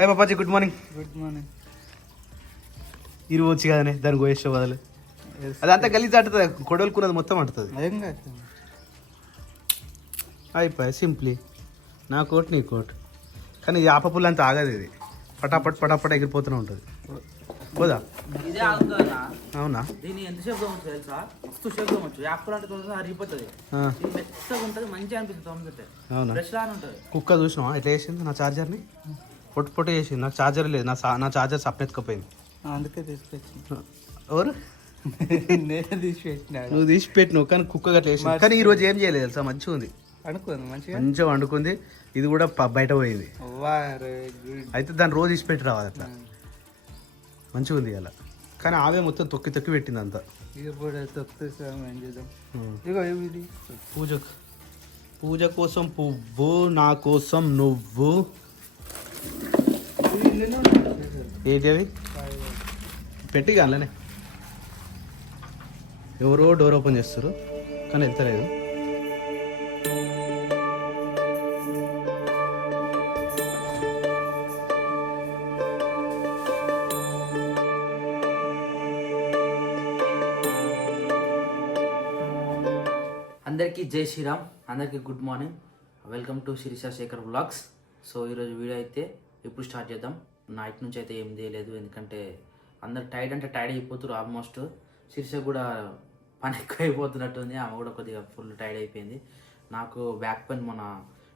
Hi పాపాజీ, good morning. Good morning. ఇరు వచ్చి కదనే దాన్ని గోయేసే బదులు అదంతా గలీజ్ ఆడుతుంది, కొడవలుకున్నది మొత్తం ఆడుతుంది. అదేం కాదు. అయిపోయి సింప్లీ నా కోట్ నీ కోట్. కానీ ఇది ఆపపుల్లు అంతా ఆగదు, ఇది పటాపట్ పటాపట్ ఎగిరిపోతూనే ఉంటుంది. పోదా ఇదే ఆగుతుందా? అవునా? దీన్ని ఎంతసేపు తోమచ్చు తెలుసా? మస్తు సేపు తోమచ్చు. యాప్లు అంటే తొందరగా అరిగిపోతుంది. ఇది మెత్తగా ఉంటుంది, మంచిగా అనిపిస్తుంది తోముతుంటే. అవునా? ఫ్రెష్ లాగా ఉంటుంది. కుక్క చూసినావా ఎట్లా చేసింది నా ఛార్జర్ని? పొట్టు పొట్టు చేసింది. నాకు ఛార్జర్ లేదు, నా ఛార్జర్ సప్నెత్తుకపోయింది. అందుకే తీసుకొచ్చి ఎవరు? నేను తీసిపెట్టిన. నువ్వు తీసి పెట్టినావు కానీ కుక్క గట్లా వేసింది. కానీ ఈ రోజు ఏం చేయలేదు తెలుసా, మంచిగా ఉంది, అనుకోండి మంచిగా మంచిగా వండుకుంది. ఇది కూడా బయట పోయింది. గుడ్. అయితే దాన్ని రోజు ఇసి పెట్టి రావాలి, అట్లా మంచిగా ఉంది అలా. కానీ ఆవే మొత్తం తొక్కి తొక్కి పెట్టింది అంతా. ఇక కూడా తొక్కుతాం, ఏం చేద్దాం. ఇగో ఇది పూజ కోసం పువ్వు, నా కోసం నువ్వు. ఏంటి అవి పెట్టి కాలనే ఎవరో డోర్ ఓపెన్ చేస్తారు కానీ వెళ్తలేదు. అందరికీ జై శ్రీరామ్, అందరికీ good morning. Welcome to Sirisha Shekhar vlogs. So ఈరోజు వీడియో అయితే ఇప్పుడు స్టార్ట్ చేద్దాం. నైట్ నుంచి అయితే ఏం చేయలేదు, ఎందుకంటే అందరు టైర్డ్ అంటే టైర్డ్ అయిపోతారు ఆల్మోస్ట్. శిరీష కూడా పని ఎక్కువ అయిపోతున్నట్టుంది, ఆమె కూడా కొద్దిగా ఫుల్ టైర్డ్ అయిపోయింది. నాకు బ్యాక్ పెయిన్ మొన్న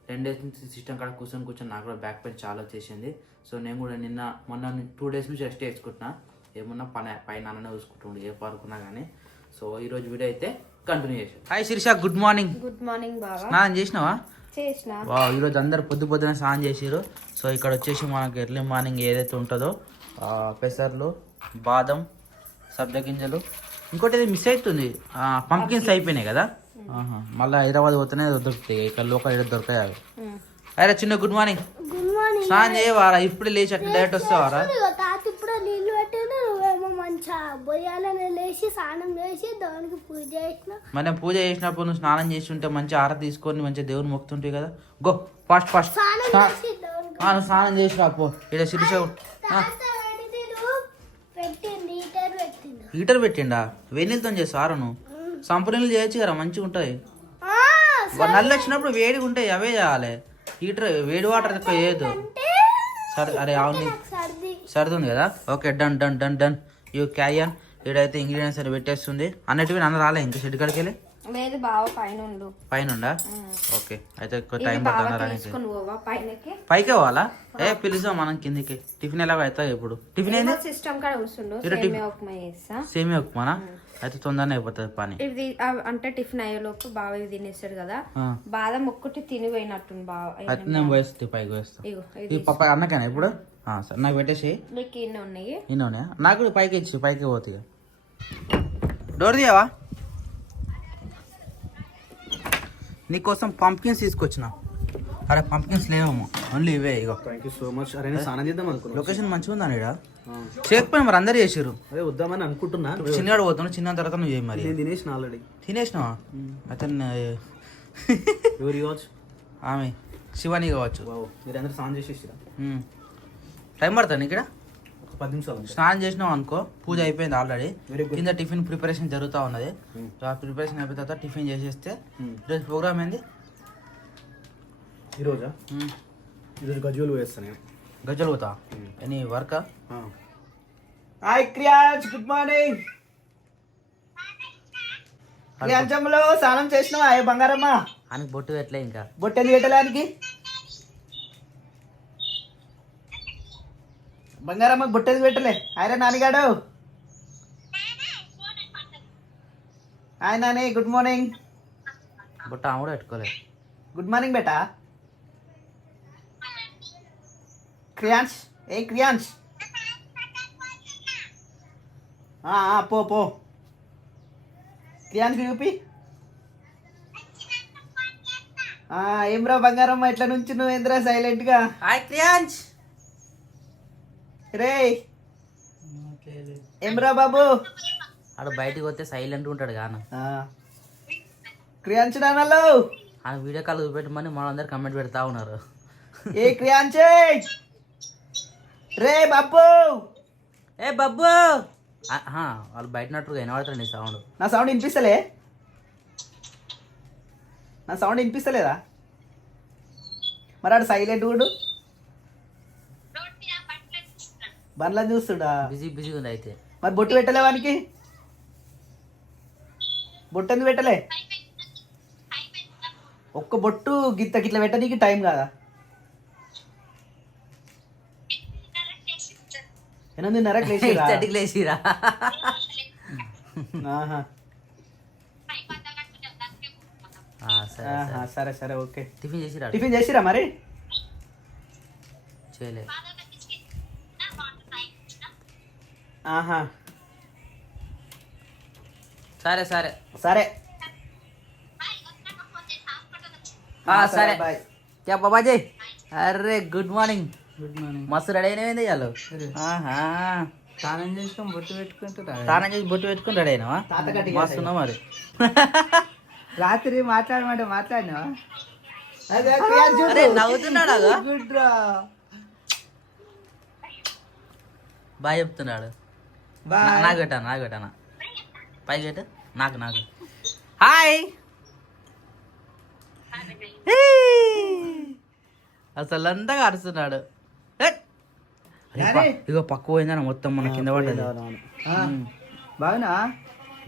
10 days నుంచి సిస్టమ్ కాడ కూర్చొని నాకు కూడా బ్యాక్ పెయిన్ చాలా వచ్చేసింది. సో నేను కూడా మొన్న 2 days నుంచి రెస్ట్ చేసుకుంటున్నా. ఏమన్నా పైన నాన్ననే చూసుకుంటుండే ఏ పారుకున్నా కానీ. సో ఈరోజు వీడియో అయితే కంటిన్యూ చేసాం. Hi Sirisha, good morning. Good morning బాబా. స్నానం చేసినావా? చేసినా. వావ్, ఈరోజు అందరు పొద్దున స్నానం చేసిరు. సో ఇక్కడ వచ్చేసి మనకి ఎర్లీ మార్నింగ్ ఏదైతే ఉంటుందో పెసర్లు, బాదం, సబ్జా గింజలు, ఇంకోటి ఏదో మిస్ అవుతుంది, పంప్కిన్స్ అయిపోయినాయి కదా. మళ్ళీ హైదరాబాద్ పోతేనే దొరుకుతాయి, ఇక్కడ లోకల్ ఏదో దొరుకుతాయి అవి. అరే చిన్న గుడ్ మార్నింగ్. స్నానం చేయవారా? ఇప్పుడు లేచి అట్లా డైరెక్ట్ వస్తావారా? నీళ్ళు పెట్టినా నువ్వేమో మంచిగా బొయ్యాలని లేచి స్నానం చేసి దేవునికి పూజ చేసిన. మనం పూజ చేసినప్పుడు నువ్వు స్నానం చేసి ఉంటే మంచి ఆర తీసుకొని మంచిగా దేవుని మొక్కుతుంటాయి కదా. గో ఫాస్ట్ ఫాస్ట్ నువ్వు స్నానం చేసి రాపో. ఇక్కడ శిరీష హీటర్ పెట్టిండా? వేడితో చేస్తారా? నువ్వు సంపూర్ణలు చేయొచ్చు కదా, మంచిగా ఉంటుంది. నల్లు వచ్చినప్పుడు వేడిగా ఉంటాయి, అవే చేయాలి. హీటర్ వేడి వాటర్ ఎక్కువ చేయొద్దు. సరే అరే అవును, సర్ది ఉంది కదా. Okay, done done done done. You క్యారియన్. ఇక్కడైతే ఇంగ్రీడియంట్స్ అని పెట్టేస్తుంది. అన్నిటివి నన్ను రాలే ఇంకా షెడ్ కాడికి వెళ్ళి. లేదు బావ పైన ఉండా? ఓకే, అయితే టైం పడుతుంది. పైకే పోవాలా? ఏ పిలుస్తాం మనం కిందికి. టిఫిన్ ఎలా అవుతాయి ఇప్పుడు? టిఫిన్ ఏంది? సిస్టమ్ కాడ కూర్చుండు. సేమియా ఉప్మానా? అయితే తొందరనే అయిపోతుంది పని. ఇది అంటే టిఫిన్ అయ్యేలోపు బావ ఇది తినేస్తాడు కదా. బాదం ఒక్కటి తినిపోయినట్టుంది బావ. నేను పోయిస్తే పైకి పోయిస్తా. పప్ప అన్నకేనా ఇప్పుడు? సరే నాకు పెట్టేసి. మీకు ఇన్ని ఉన్నాయి. ఇన్ని ఉన్నాయా? నాకు కూడా పైకి ఇచ్చి పైకి పోతుంది. డోర్ తీయవా? నీకోసం పంప్కిన్స్ తీసుకొచ్చిన. అరే పంప్కిన్స్ లేవేమో, ఓన్లీ ఇవే. ఇగో థ్యాంక్ యూ సో మచ్. అరే నేను స్నానం చేద్దాం అనుకున్నా. లొకేషన్ మంచిగా ఉందా ఇక్కడ? చేయకపోయినా మరి అందరు చేసారు. అదే వద్దామని అనుకుంటున్నా. చిన్నగాడు పోతున్నా, చిన్న తర్వాత నువ్వు చేయి. మరి నేను తినేసిన ఆల్రెడీ. తినేసినావా? అయితే ఎవరు కావచ్చు? ఆమె శివాని కావచ్చు. మీరు అందరు స్నానం చేసేసిరా? టైం పడుతుంది ఇక్కడ. ఒక 10 నిమిషాలు స్నానం చేసినావు అనుకో, పూజ అయిపోయింది ఆల్రెడీ. కింద టిఫిన్ ప్రిపరేషన్ జరుగుతూ ఉన్నది. ఆ ప్రిపరేషన్ అయిపోయిన తర్వాత టిఫిన్ చేసేస్తే. ఈరోజు ప్రోగ్రామ్ ఏంది? ఈరోజా? ఈరోజు గజ్జలు వేస్తాను. గజ్జలు పోతా? ఎనీ వర్కా? హాయ్ క్రియాజ్, గుడ్ మార్నింగ్. క్రియాంచంలో స్నానం చేసినావా? అయ్యే బంగారమ్మ అని బొట్టు పెట్టలే ఇంకా. బొట్టు ఎందుకు పెట్టడానికి? బంగారమ్మకి బొట్టు ఎందుకు పెట్టలే? ఆయనే నానిగాడు. Hi Nani, good morning. బొట్టు ఆమె కూడా పెట్టుకోలే. గుడ్ మార్నింగ్ బేటా. క్రియాన్స్, ఏ క్రియాన్స్, పో పో. క్రియాన్స్కి చూపి. ఏమ్రా బంగారమ్మ ఎట్లా నుంచి నువ్వు ఏంద్రా సైలెంట్గా? హాయ్ క్రియాన్స్. రే ఏమ్రా బాబు? ఆడు బయటికి వస్తే సైలెంట్గా ఉంటాడు గాను. క్రియాన్స్ నాన్నలు ఆయన వీడియో కాల్ చూపెట్టమని మన అందరు కమెంట్ పెడతా ఉన్నారు. ఏ క్రియాన్సే రే బబ్బు ఏ బబ్బు వాళ్ళు బయట నట్టుగా వినబడతారు నీ సౌండ్. నా సౌండ్ వినిపిస్తలే? నా సౌండ్ వినిపిస్తలేదా? మరి ఆడు సైలెంట్ కూడా బండ్లా చూస్తుడా? బిజీగా ఉంది అయితే. మరి బొట్టు పెట్టలే వానికి? బొట్టు ఎందుకు పెట్టలే? ఒక్క బొట్టు గిత్త గిట్ల పెట్టనీకి టైం కాదా? 8:30కి లేచిరా? 8:30కి లేచిరా? ఆహా. సరే సరే ఓకే. టిఫిన్ చేసిరా? టిఫిన్ చేసిరా మరి? చేయలే. ఆహా సరే సరే సరే బాయ్. క్యా బాబాజీ? అరే గుడ్ మార్నింగ్. Good morning. మస్తు రెడీ అయినవి ఇవాళ. స్నానం చేసుకొని బొట్టు పెట్టుకుంటారా? స్నానం చేసి బొట్టు పెట్టుకుని రెడీ అయినావా? తాత కట్టి మస్తున్నా మరి. రాత్రి మాట్లాడమంటే మాట్లాడినావా? అరే నవ్వుతున్నాడా? గుడ్రా బాయ్ చెప్తున్నాడు. బాయ్. నాకు పెట్టానా పై గెట నాకు హాయ్. అసలు అంతగా అరుస్తున్నాడు. ఇగో పక్క పోయిందని మొత్తం మన కింద పడ్డది. బాగునా?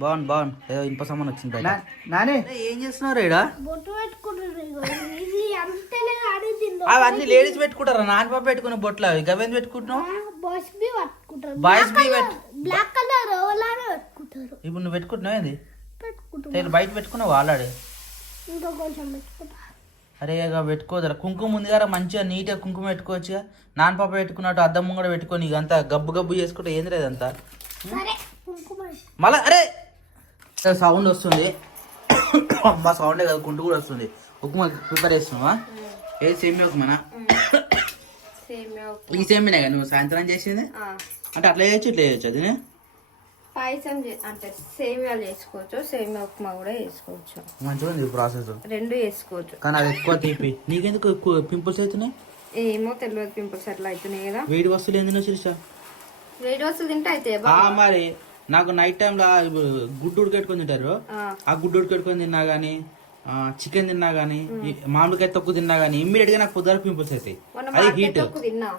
బాగుంది ఏదో ఇనుప సామాన్ వచ్చింది బయట. నానే ఏం చేస్తున్నారు ఈడ? బొట్టు పెట్టుకుంటారు ఇది అంతలే ఆడింది. అవన్నీ లేడీస్ పెట్టుకుంటారా? నాన్న పాప పెట్టుకునే బొట్లు అవి గవేంది పెట్టుకుంటున్నావు? బాయ్స్ బి పట్టుకుంటారు. బాయ్స్ బి బ్లాక్ కలర్ ఓలానే పెట్టుకుంటారు. ఇప్పుడు నువ్వు పెట్టుకుంటున్నావు ఏంది? పెట్టుకుంటారు. బయట పెట్టుకున్నావు ఆల్రెడీ. ఇంకా కొంచెం పెట్టుకుంటారు. అరే ఇక పెట్టుకోదురా కుంకుమ ఉంది కదా మంచిగా నీట్గా కుంకుమ పెట్టుకోవచ్చుగా. నాన్న పాప పెట్టుకున్నట్టు అద్దం ముంగడ పెట్టుకొని ఇదంతా గబ్బు చేసుకుంటే ఏంది లేదంతా. సరే కుంకుమ మళ్ళా అరే సౌండ్ వస్తుంది. అమ్మ సౌండే కదా కుంటు కూడా వస్తుంది. ఉప్మా ప్రిపేర్ చేస్తున్నావా? ఏ సేమియా ఉప్మానా? ఈ సేమియానే కదా నువ్వు సాయంత్రం చేసింది? అంటే అట్లా చేయొచ్చు ఇట్లా చేయొచ్చు. అది పాయసం అంటే సేమియాలు చేసుకోవచ్చు, సేమియా ఉప్మా కూడా చేసుకోవచ్చు. మంచిగా ఉంది ప్రాసెస్. రెండు చేసుకోవచ్చు. కానీ అది ఎక్కువ తీపి. నీకెందుకు ఎక్కువ పింపుల్స్ అవుతున్నాయి? ఏమో తెలియదు, పింపుల్స్ అట్లా అవుతున్నాయి కదా. వేడి వస్తువులు ఏంది శిరీష? వేడి వస్తువులు తింటే అయితే మరి నాకు నైట్ టైంలో గుడ్డు ఉడకెట్టుకొని తింటారు. ఆ గుడ్డు ఉడకెట్టుకొని తిన్నా గానీ, చికెన్ తిన్నా గానీ, మామిడికాయ తొక్కు తిన్నా గానీ ఇమ్మీడియట్ గా నాకు పొద్దున పింపుల్స్ అవుతాయి. అది హీట్. తిన్నా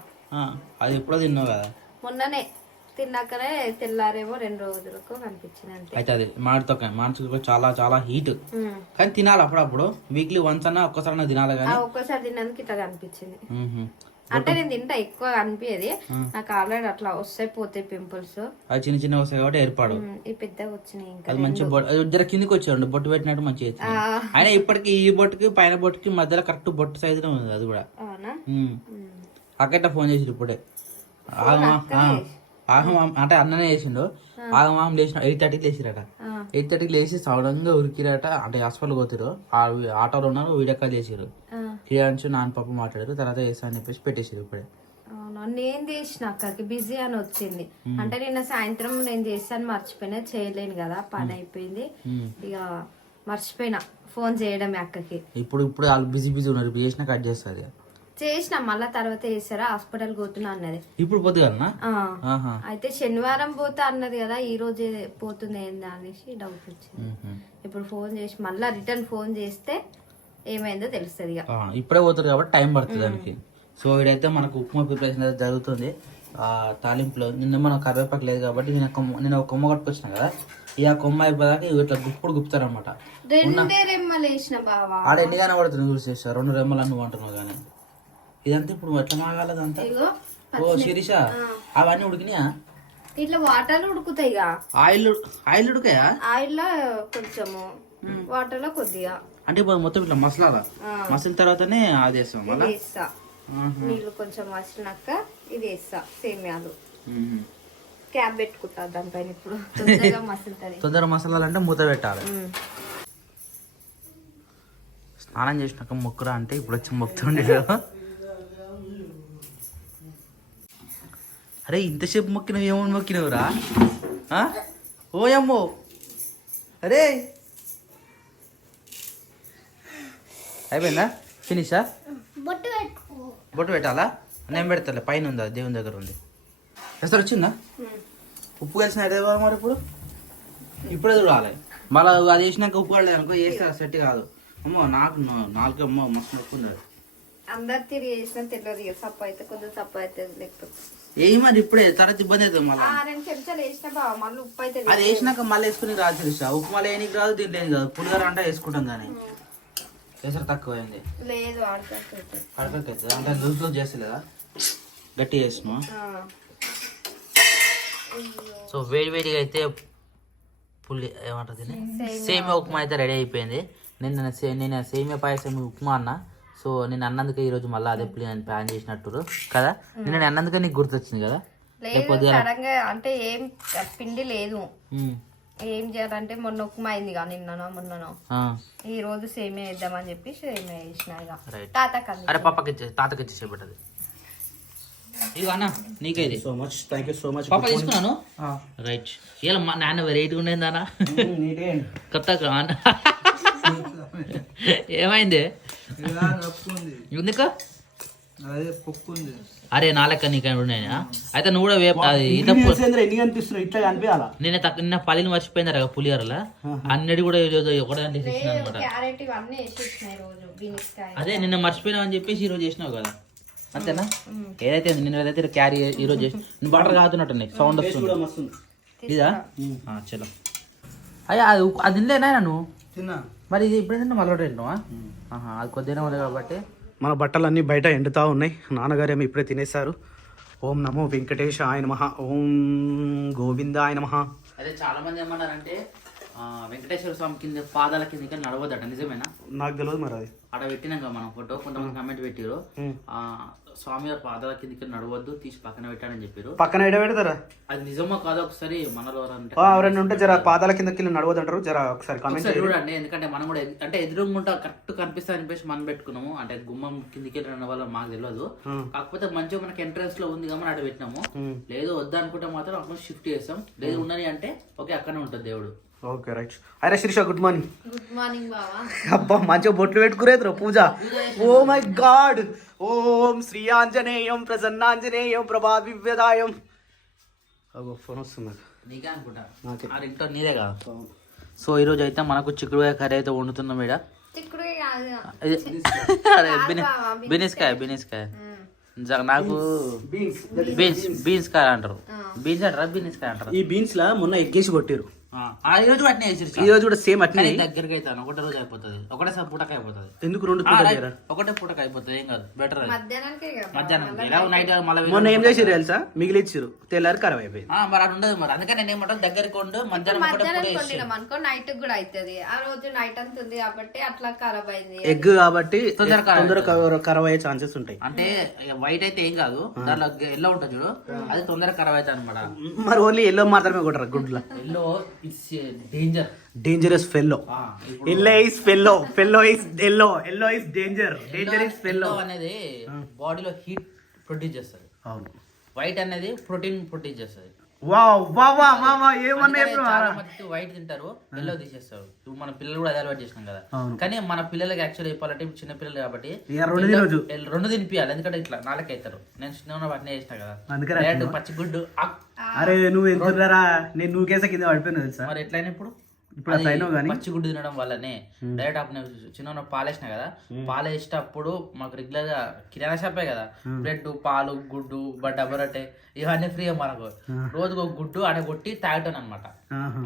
అది ఎప్పుడో తిన్నావు కదా? మొన్ననే తిన్నాకనే తెల్లారేమో 2 రోజులకు కనిపించింది అంతే. అయితే అది మామిడితో చాలా చాలా హీట్. కానీ తినాలి అప్పుడప్పుడు. వీక్లీ వన్స్ అన్నా ఒక్కసారి తినాలి కానీ ఒక్కసారి తిన్నందుకు ఇట్లా కనిపించింది. అంటే నేను తింటా ఎక్కువ అనిపించేది నాకు. ఆల్రెడీ అట్లా వస్తాయి పోతాయి పింపుల్స్. అది చిన్న వస్తాయి కాబట్టి ఏర్పాడు. ఈ పెద్దగా వచ్చినాయి. ఇంకా అది మంచి జర కిందికి వచ్చాడు బొట్టు పెట్టినట్టు మంచిగా. అయినా ఇప్పటికి ఈ బొట్టుకి పైన బొట్టుకి మధ్యలో కరెక్ట్ బొట్టు సైజులో ఉంది అది కూడా. అవునా? అక్కట ఫోన్ చేసి ఇప్పుడే అంటే అన్ననే చేసిండు. ఆగమాం లేచిన 8:30కి లేచిరట. 8:30కి లేచి సడన్గా ఉరికిరట. అంటే హాస్పిటల్ పోతారు. ఆటోలో ఉన్నారు. వీడియో కాల్ చేసారు. కిరాన్స్ నాన్న పాప మాట్లాడారు. తర్వాత చేస్తా అని చెప్పేసి పెట్టేసారు ఇప్పుడే. నేను చేసిన అక్కడికి బిజీ అని వచ్చింది. అంటే నిన్న సాయంత్రం నేను చేస్తాను మర్చిపోయినా, చేయలేను కదా పని అయిపోయింది. ఇక మర్చిపోయినా ఫోన్ చేయడమే అక్కకి. ఇప్పుడు వాళ్ళు బిజీ ఉన్నారు. చేసినా కట్ చేస్తుంది. చేసిన మళ్ళా తర్వాత చేస్తారా హాస్పిటల్ పోతున్నా అన్నది. ఇప్పుడు పొద్దుగా అయితే శనివారం పోతా అన్నది కదా, ఈ రోజే పోతుంది ఏందా అనేసి డౌట్ వచ్చింది. ఇప్పుడు ఫోన్ చేసి మళ్ళా రిటర్న్ ఫోన్ చేస్తే ఏమైందో తెలుస్తుంది. ఇప్పుడే పోతారు కాబట్టి టైం పడుతుంది దానికి. సో ఇదైతే మనకు ఉప్మా ప్రిపరేషన్ అయితే జరుగుతుంది. తాలింపులో నిన్న మనం కరివేపాకు లేదు కాబట్టి నేను ఒక కొమ్మ కట్టుకొచ్చిన కదా. ఇక కొమ్మ అయిపోయాక ఇట్లా గుప్పుతారు అనమాట. ఆడ ఎన్ని గానే పడుతుంది చూసేస్తారు. 2 రెమ్మలు నువ్వు అంటున్నావు కానీ ఇదంతా ఇప్పుడు ఎట్లా మాగాలదంతా. ఓ శిరీష అవన్నీ ఉడికినాయా? ఇట్లా వాటర్ ఉడుకుతాయి. ఆయిల్ ఉడికాయా? ఆయిల్ లో కొంచెము వాటర్ లో కొద్దిగా. అంటే ఇప్పుడు మొత్తం ఇట్లా మసాలా మసాల తర్వాతనే అది వేస్తాం. వేస్తా నీళ్ళు కొంచెం మసిలినాక ఇది వేస్తా సేమియాలు. క్యాప్ పెట్టుకుంటా దానిపైన. ఇప్పుడు తొందరగా మసులుతుంది. తొందరగా మసాలాలు అంటే మూత పెట్టాలి. స్నానం చేసినాక మొక్కురా అంటే ఇప్పుడు వచ్చి మొక్కుతుండే. అరే ఇంతసేపు మొక్కినవు ఏమని మొక్కినవురా? ఓయమ్మో అరే అయిపోయిందా? ఫినిషా? బొట్టు పెట్టుకో. బొట్టు పెట్టాలా? నేను పెడతాలే. పైన ఉందా దేవుని దగ్గర ఉంది. ఎసరు వచ్చిందా? ఉప్పు కలిసిన అయితే మరి ఇప్పుడు ఇప్పుడే చూడాలి. మళ్ళీ అది వేసినాక ఉప్పు కలలేదు అనుకో వేస్తే సెట్ కాదు. అమ్మో నాకు నాలుగు అమ్మో మస్తు నొప్పుంది. అందరు తిరిగి వేసిన తెలియదు సప్పు అయితే కొంచెం సప్పు అయితే లేకపోతే ఏ మరి ఇప్పుడే తర్వాత ఇబ్బంది అవుతుంది. మళ్ళీ 2 చెంచాలు వేసిన బావ మళ్ళీ ఉప్పు అయితే అది వేసినాక మళ్ళీ వేసుకుని రాదు తెలుసా. ఉప్పు మళ్ళీ వేయనికి రాదు, దీంట్లో ఏం కాదు. పులిహోర అంటే వేసుకుంటాం కానీ ఎసరు తక్కువైంది. లేదు ఆడుతుంది అడకైతుంది అంటే లూజ్ లూజ్ చేస్తలేదా, గట్టి చేస్తున్నావా? సో వేడి వేడిగా అయితే పులి ఏమంటుంది సేమియా ఉప్మా అయితే రెడీ అయిపోయింది. నేను సేమియా పాయసం ఉప్మా అన్న. సో నేను అన్నందుకే ఈరోజు మళ్ళీ అదే పులి నేను ప్లాన్ చేసినట్టు కదా. నేను అన్నందుకే నీకు గుర్తొచ్చింది కదా. సడన్ గా అంటే ఏం పిండి లేదు, ఏం చేయాలంటే మొన్న ఉప్మా అయింది కానీ మొన్ననో ఈ రోజు సేమియా వేద్దామని చెప్పి సేమియా వేసిన. ఇక తాతకి అరే పాపకి తాతకి ఇచ్చేసేపట్టది. ఇక అన్న నీకే ఇది. So much thank you so much. పాప తీసుకున్నాను. రైట్. ఇలా మా నాన్న వెరైటీగా ఉండేది అన్న కొత్తగా ఏమైంది ఎందుకు? అరే నా లెక్క నీకు ఉన్నాయా? అయితే నువ్వు కూడా ఎన్ని కనిపిస్తున్నావు ఇట్లా కనిపించాలా? నిన్న పల్లిని మర్చిపోయిందా పులిహోరలా అన్నిటి కూడా ఒకటే అనమాట. అదే నిన్న మర్చిపోయినావు అని చెప్పేసి ఈరోజు చేసినావు కదా, అంతేనా? ఏదైతే నిన్న క్యారీ ఈరోజు చేసి నువ్వు బాటర్ కాదున్నట్టున్నాయి సౌండ్ వస్తుంది. ఇదా చలో అయ్యా అది తినలేనా నువ్వు? తిన్నా. మరి ఇది ఇప్పుడే తిన్నా మళ్ళీ తింటున్నావా? అది కొద్దిగా ఉంది కాబట్టి. మన బట్టలన్నీ బయట ఎండుతూ ఉన్నాయి. నాన్నగారేమో ఇప్పుడే తినేశారు. ఓం నమో వెంకటేశాయ నమః, ఓం గోవిందాయ నమః. అదే చాలా మంది ఏమన్నారంటే వెంకటేశ్వర స్వామి కింద పాదాల కింద నడవద్దట, నిజమేనా? నాకు తెలియదు మరి అది. అక్కడ పెట్టినాక మనం ఫోటో కొంతమంది కమెంట్ పెట్టారు స్వామి వారి పాదాల కిందకి నడవద్దు తీసి పక్కన పెట్టాడని చెప్పారు. పక్కన ఎడ పెడతారా? అది నిజమో కాదో ఒకసారి మనలో ఎవరైనా ఉంటే జర పాదాల కిందకి నడవద్దు అంటారు, జర ఒకసారి కామెంట్ చూడండి. ఎందుకంటే మనం కూడా అంటే ఎదురుగుంటా కరెక్ట్ కనిపిస్తా అనిపించి మనం పెట్టుకున్నాము. అంటే గుమ్మం కిందికి వెళ్ళిన వల్ల మాకు తెలియదు. కాకపోతే మంచిగా మనకి ఎంట్రన్స్ లో ఉంది కాబట్టి అక్కడ పెట్టినాము. లేదు వద్దు అనుకుంటే మాత్రం అక్కడ షిఫ్ట్ చేస్తాం. లేదు ఉన్నది అంటే ఓకే అక్కడనే ఉంటుంది దేవుడు. Okay right. అరే Sirisha good morning. Good morning బావా. అబ్బా మంచిగా బొట్లు పెట్టుకురేరు పూజ. Oh my god. ఓం శ్రీ ఆంజనేయం ప్రసన్నాంజనేయం ప్రభావివ్యదాయం. అగో ఫోన్ వస్తుంది నీకే అనుకుంటా, ఆ రింగ్టోన్ నీదే కాదు. సో ఈరోజు అయితే మనకు చిక్కుడుకాయ కర్రీ అయితే వండుతున్నాం ఇక్కడ. బినిస్కాయ నాకు బీన్స్ కాయ అంటారు. బీన్స్ అంటారా బీన్స్ కాయ అంటారు. ఈ బీన్స్ లా మొన్న ఎగ్గేసి కొట్టారు. ఈ రోజు వాటిని ఈ రోజు కూడా సేమ్ అట్నే దగ్గరకి అవుతాను. ఒకటే రోజు అయిపోతుంది, ఒకటేసారి పూటకి అయిపోతుంది. ఎందుకు రెండు ఒకటే పూటకి అయిపోతుంది, ఏం కాదు. బెటర్ మధ్యాహ్నం నైట్ మొన్న ఏం చేసారు తెలుసా? మిగిలిచ్చారు, తెల్లారి ఖరాబ్ అయిపోయింది. మరి అది ఉండదు. మరి అందుకని నేను ఏమంటాను దగ్గరికి ఉండు మధ్యాహ్నం అనుకో నైట్ కూడా అవుతుంది. ఆ రోజు నైట్ అంత ఉంది కాబట్టి అట్లా ఖరాబ్ అయింది. ఎగ్ కాబట్టి తొందరగా ఖరాబ్ అయ్యే ఛాన్సెస్ ఉంటాయి. అంటే వైట్ అయితే ఏం కాదు, దాంట్లో ఎల్లో ఉంటుంది చూడు, అది తొందరగా ఖరాబ్ అవుతుంది అనమాట. మరి ఓన్లీ ఎల్లో మాత్రమే కొట్టరు గుడ్లో. Yellow danger, dangerous fellow. Yellow is fellow, fellow is yellow, yellow is danger, danger is fellow. అనేది బాడీలో హీట్ ప్రొడ్యూస్ చేస్తుంది. అవును. వైట్ అనేది ప్రోటీన్ ప్రొడ్యూస్ చేస్తుంది. వైట్ తింటారు, ఎల్లో తీసేస్తారు. మన పిల్లలు కూడా అదే అలవాటు చేసినాం కదా. కానీ మన పిల్లలకి యాక్చువల్ చెప్పాలంటే చిన్న పిల్లలు కాబట్టి రెండు తినిపించాలి. ఎందుకంటే ఇట్లా నాలుగు అవుతారు. నేను చిన్న వాటిని చేసిన కదా పచ్చి గుడ్డు. అరే నువ్వు ఎంతురా, నేను నువ్వుకేసా కింద పడిపోయినా తెలుసా? మరి ఎట్లయినా ఇప్పుడు ఇప్పుడు పచ్చి గుడ్డు తినడం వల్లనే డైరెక్ట్ అప్పుడు చిన్న పాలేసిన కదా, పాలేసేటప్పుడు మాకు రెగ్యులర్ గా కిరాణా షాపే కదా, బ్రెడ్ పాలు గుడ్డు డబ్బరట్టే ఇవన్నీ ఫ్రీ మనకు. రోజుకు ఒక గుడ్డు అనే కొట్టి తాగటాను అనమాట.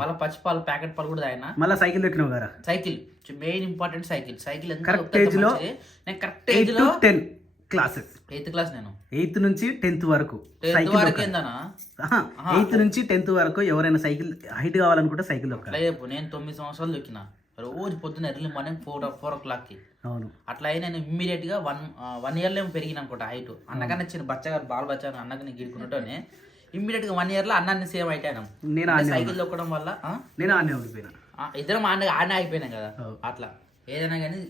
మళ్ళీ పచ్చి పాలు ప్యాకెట్ పాలు కూడా తాగినా. మళ్ళీ సైకిల్ ఎక్కినావు కదా? Cycle main important. సైకిల్ నేను కరెక్ట్ ఏజ్ లో 10 క్లాసెస్ 8th క్లాస్ నేను 8th నుంచి 10th వరకు. 10th వరకు ఏందనా? 8th నుంచి 10th వరకు ఎవరైనా సైకిల్ హైట్ కావాలనుకుంటే సైకిల్ దొక్కాలి. నేను 9 సంవత్సరాలు దొక్కిన రోజు పొద్దున్న ఎర్లీ మార్నింగ్ 4 o'clock కి. అవును. అట్లా అయినా నేను ఇమ్మీడియట్ గా 1 year లో పెరిగిన అనుకుంటా హైట్. అన్నకన్నా చిన్న బచ్చగారు బాల్ బచ్చా అన్నకి నేను గిడుకున్నట్టునే ఇమ్మీడియట్ గా 1 year లో అన్నాన్ని సేమ్ అయిపోయాను. సైకిల్ దొక్కడం వల్ల నేను ఆనే అయిపోయినా. ఇద్దరం ఆనే అయిపోయినాం కదా. అట్లా ఏదైనా కానీ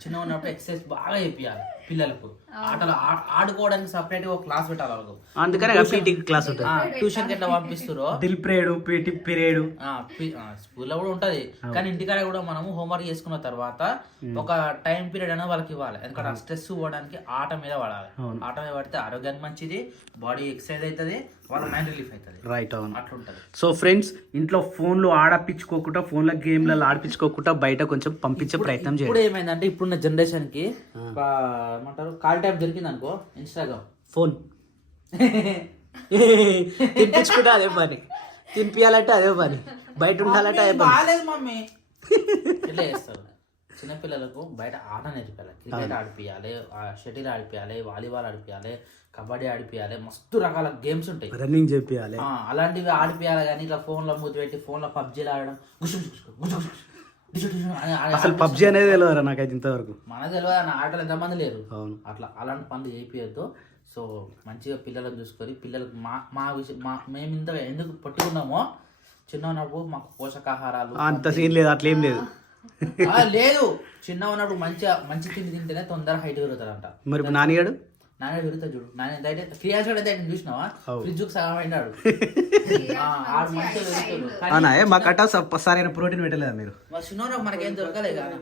చిన్న ఉన్నప్పుడు ఎక్సర్సైజ్ బాగా చేయాలి. పిల్లలకు ఆటలు ఆడుకోవడానికి సపరేట్ ఒక క్లాస్ పెట్టాలి వాళ్ళకు. అందుకనే పీటీ క్లాస్ ఉంటుంది, ట్యూషన్ కి ఎట్లా పంపిస్తారో డ్రిల్ పీరియడ్ పీటీ పీరియడ్ స్కూల్లో కూడా ఉంటది. కానీ ఇంటికాడ కూడా మనము హోంవర్క్ చేసుకున్న తర్వాత ఒక టైం పీరియడ్ అనేది వాళ్ళకి ఇవ్వాలి. ఎందుకంటే ఆ స్ట్రెస్ పోవడానికి ఆట మీద పడాలి. ఆట మీద పడితే ఆరోగ్యానికి మంచిది, బాడీ ఎక్సర్సైజ్ అవుతుంది, వాళ్ళ మైండ్ రిలీఫ్ అవుతుంది. రైట్. అవును. అట్లుంటది. సో ఫ్రెండ్స్, ఇంట్లో ఫోన్లు ఆడపించుకోకుండా, ఫోన్ల గేమ్లలో ఆడిపించుకోకుండా బయట కొంచెం పంపించే ప్రయత్నం ఇప్పుడు చేయండి. ఏమైందంటే ఇప్పుడున్న జనరేషన్ కి ఏమంటారు, కాల్ టైప్ జరిగింది అనుకో ఇన్స్టాగ్రామ్ ఫోన్ తినిపించుకుంటే అదే పని, తినిపించాలంటే అదే పని, బయట ఉండాలంటే అదే పని. బాగాలేదు మమ్మీ ఇట్లా చేస్తారు. చిన్నపిల్లలకు బయట ఆట నేర్పాలి. క్రికెట్ ఆడిపియాలి, షటిల్ ఆడిపియాలి, వాలీబాల్ ఆడిపియాలి, కబడ్డీ ఆడిపియాలి, మస్తు రకాల గేమ్స్ ఉంటాయి, రన్నింగ్ చేపియాలి, అలాంటివి ఆడిపియాలి. కానీ ఇట్లా ఫోన్లో మూతి పెట్టి ఫోన్లో పబ్జీలు ఆడడం, అసలు పబ్జీ అనేది తెలియదు నాకైతే ఇంతవరకు. మనకు తెలియదు అన్న ఆటలు ఎంతమంది లేరు. అవును. అట్లా అలాంటి పనులు చేపియద్దు. సో మంచిగా పిల్లలను చూసుకొని పిల్లలకు మా విషయం మేము ఇంత ఎందుకు పట్టుకున్నామో చిన్న ఉన్నప్పుడు మాకు పోషకాహారాలు అంత సీన్ లేదు, అట్లేం లేదు. లేదు. చిన్న ఉన్నప్పుడు మంచి తిండి తింటేనే తొందరగా హైట్ పెరుగుతారంట. మరి ఇప్పుడు నానిగాడు పెరుగుతా చూడు. నాన్న క్రియాసుడు అయితే చూసినావా, ఫ్రిడ్జ్ సగం అయినాడు. ఆడు మంచిగా పెరుగుతాడు. మా కట్ట సరైన ప్రోటీన్ పెట్టలేదా మీరు? మరి చిన్న మనకేం దొరకలేదు కదా.